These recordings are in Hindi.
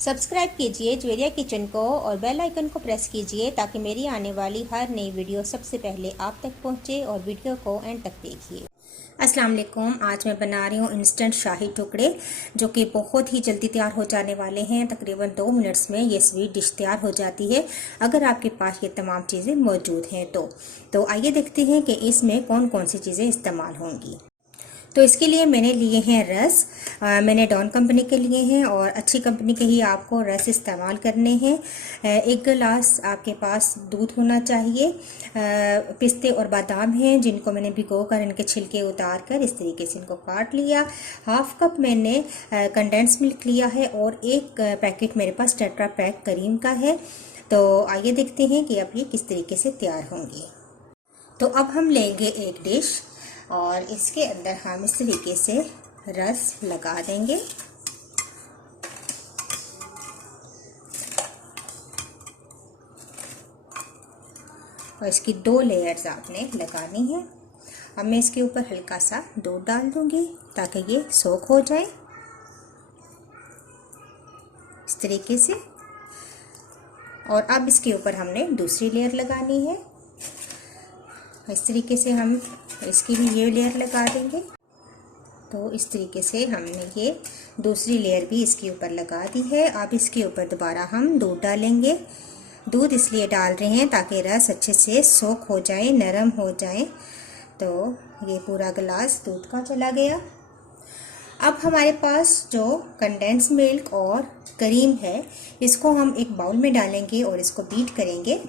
सब्सक्राइब कीजिए ज्वेरिया किचन को और बेल आइकन को प्रेस कीजिए ताकि मेरी आने वाली हर नई वीडियो सबसे पहले आप तक पहुंचे और वीडियो को एंड तक देखिए। अस्सलाम वालेकुम। आज मैं बना रही हूँ इंस्टेंट शाही टुकड़े, जो कि बहुत ही जल्दी तैयार हो जाने वाले हैं। तकरीबन 2 मिनट्स में ये स्वीट डिश तैयार हो जाती है अगर आपके पास ये तमाम चीज़ें मौजूद हैं तो आइए देखते हैं कि इसमें कौन कौन सी चीज़ें इस्तेमाल होंगी। तो इसके लिए मैंने लिए हैं रस। मैंने डॉन कंपनी के लिए हैं और अच्छी कंपनी के ही आपको रस इस्तेमाल करने हैं। 1 गिलास आपके पास दूध होना चाहिए। पिस्ते और बादाम हैं जिनको मैंने भिगो कर इनके छिलके उतार कर इस तरीके से इनको काट लिया। 1/2 कप मैंने कंडेंस मिल्क लिया है और 1 पैकेट मेरे पास टेट्रा पैक क्रीम का है। तो आइए देखते हैं कि अब ये किस तरीके से तैयार होंगी। तो अब हम लेंगे एक डिश और इसके अंदर हम इस तरीके से रस लगा देंगे। और इसकी 2 लेयर्स आपने लगानी है। अब मैं इसके ऊपर हल्का सा दूध डाल दूंगी ताकि ये सोख हो जाए इस तरीके से। और अब इसके ऊपर हमने दूसरी लेयर लगानी है। इस तरीके से हम इसकी भी ये लेयर लगा देंगे। तो इस तरीके से हमने ये दूसरी लेयर भी इसके ऊपर लगा दी है। अब इसके ऊपर दोबारा हम दूध डालेंगे। दूध इसलिए डाल रहे हैं ताकि रस अच्छे से सोख हो जाए, नरम हो जाए। तो ये पूरा गिलास दूध का चला गया। अब हमारे पास जो कंडेंस मिल्क और क्रीम है इसको हम एक बाउल में डालेंगे और इसको बीट करेंगे।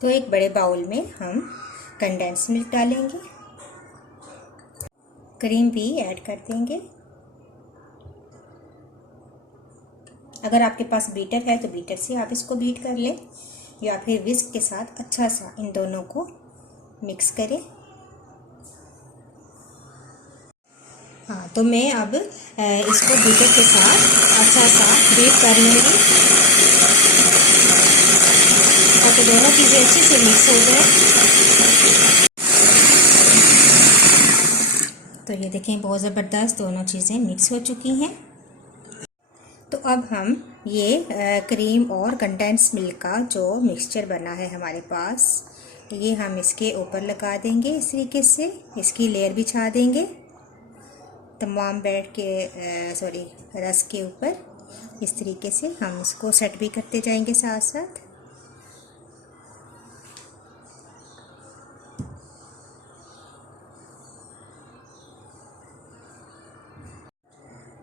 तो एक बड़े बाउल में हम कंडेंस मिल्क डालेंगे, क्रीम भी ऐड कर देंगे। अगर आपके पास बीटर है तो बीटर से आप इसको बीट कर लें या फिर विस्क के साथ अच्छा सा इन दोनों को मिक्स करें। हाँ, तो मैं अब इसको बीटर के साथ अच्छा सा बीट कर लूँगी ताकि दोनों चीज़ें अच्छे से मिक्स हो जाए। तो ये देखें बहुत ज़बरदस्त दोनों चीज़ें मिक्स हो चुकी हैं। तो अब हम ये क्रीम और कंडेंस मिल्क का जो मिक्सचर बना है हमारे पास, ये हम इसके ऊपर लगा देंगे इस तरीके से। इसकी लेयर बिछा देंगे तमाम बेड के रस के ऊपर। इस तरीके से हम इसको सेट भी करते जाएंगे साथ साथ।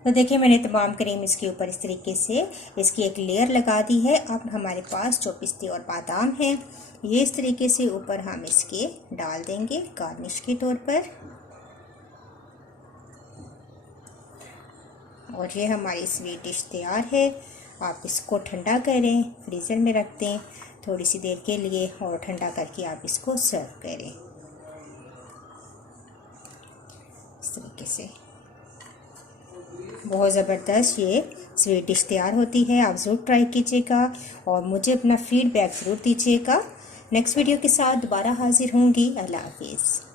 तो देखिए मैंने तमाम क्रीम इसके ऊपर इस तरीके से इसकी एक लेयर लगा दी है। अब हमारे पास जो पिस्ते और बादाम हैं ये इस तरीके से ऊपर हम इसके डाल देंगे गार्निश के तौर पर। और ये हमारी स्वीट डिश तैयार है। आप इसको ठंडा करें, फ्रीज़र में रख दें थोड़ी सी देर के लिए और ठंडा करके आप इसको सर्व करें इस तरीके से। बहुत ज़बरदस्त ये स्वीट डिश तैयार होती है। आप ज़रूर ट्राई कीजिएगा और मुझे अपना फीडबैक ज़रूर दीजिएगा। नेक्स्ट वीडियो के साथ दोबारा हाजिर होंगी। अल्लाह हाफिज़।